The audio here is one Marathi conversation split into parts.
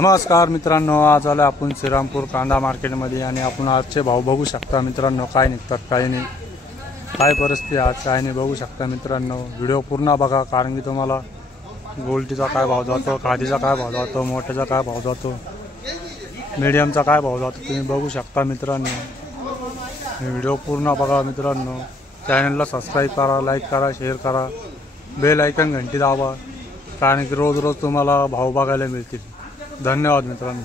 नमस्कार मित्रांनो, आज आलो आपण श्रीरामपूर कांदा मार्केटमध्ये आणि आपण आजचे भाव बघू शकता मित्रांनो. काय निघतात काय नाही, काय परिस्थिती आज काय नाही बघू शकता मित्रांनो. व्हिडिओ पूर्ण बघा, कारण की तुम्हाला गोल्टीचा काय भाव जातो, खादीचा काय भाव जातो, मोठ्याचा काय भाव जातो, मीडियमचा काय भाव जातो तुम्ही बघू शकता मित्रांनो. व्हिडिओ पूर्ण बघा मित्रांनो. चॅनलला सबस्क्राईब करा, लाईक करा, शेअर करा, बेल आयकॉन घंटी दाबा, कारण की रोज रोज तुम्हाला भाव बघायला मिळतील. धन्यवाद मित्रांनो.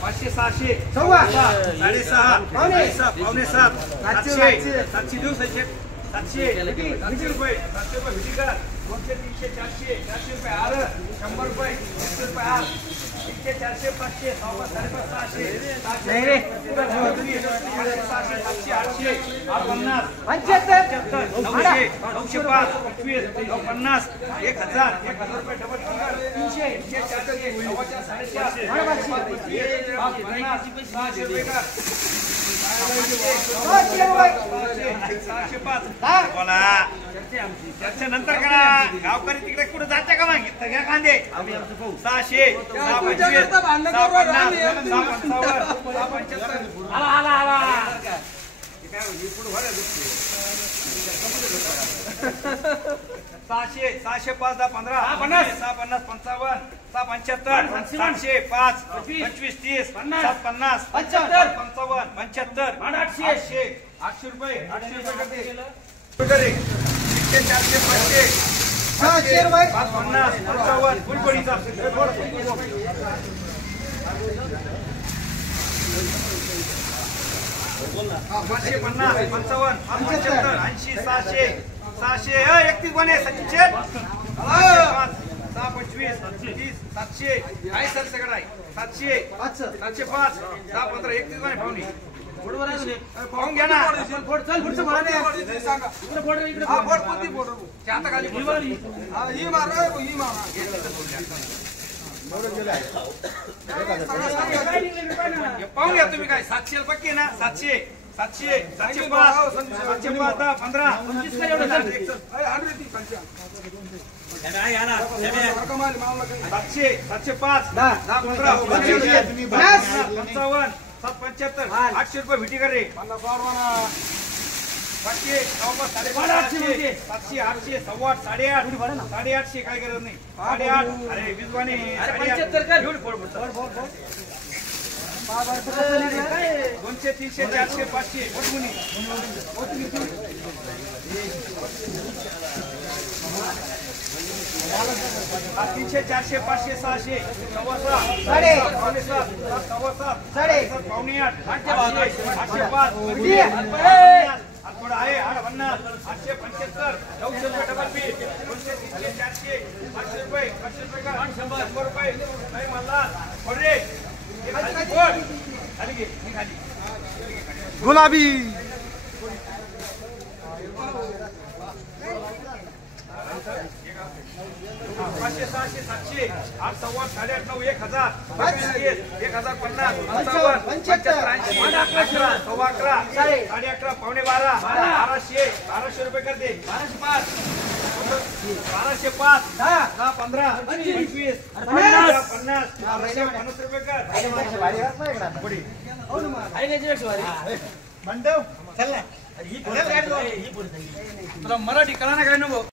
पाचशे सहाशे साडेसहा पावणे सात सातशे सातशे देऊ सातशे सातशे रुपये भेटी का. 200 300 400 400 रुपये आर 100 रुपये 100 रुपये आर 300 400 500 600 700 700 800 850 75 900 905 25 950 1000 रुपये डबल 300 400 600 रुपये का. 605 बोला चर्चा नंतर करा. गावकरी तिकडे कुठे जाते का मग इथं घ्या कांदे. 600 600 5 10 15 650 55 675 700 5 25 30 750 55 75 800 800 रुपये करते. 400 500 700 रुपये 50 55 फुलकोडीचा 550 55 75 80 600 600 31 बने 700 625 30 700 आहे सर सगळं आहे. 700 705 10 15 31 बने पाहुणे पाहून घ्या ना. पाहून घ्या तुम्ही काय. 700 पक्के ना. 700 705 10 15 700 705 10 15 55 775 800 रुपये भेटी कर रे. 500 700 800 सव्वा 8.5 8.5 काय करत नाही. 8.5 अरे विजवानी 200 300 400 500 300 400 500 600 सव्वा 7 पावणे 7 सव्वा 7 पावणे 8 805 थोडा आहे 875 900 रुपये डबल पी 200 300 400 500 रुपये 500 रुपये का 100 रुपये नाही मला रे. खाली घे खाली गुलाबी 500 600 700 8 सव्वा 8.5 9 1000 1050 75 80 सव्वा 11 11.5 पावणे 12 1200 रुपये करते. 1205 10 15 25 50 रुपये कर. तुला मराठी कळा ना काय नको.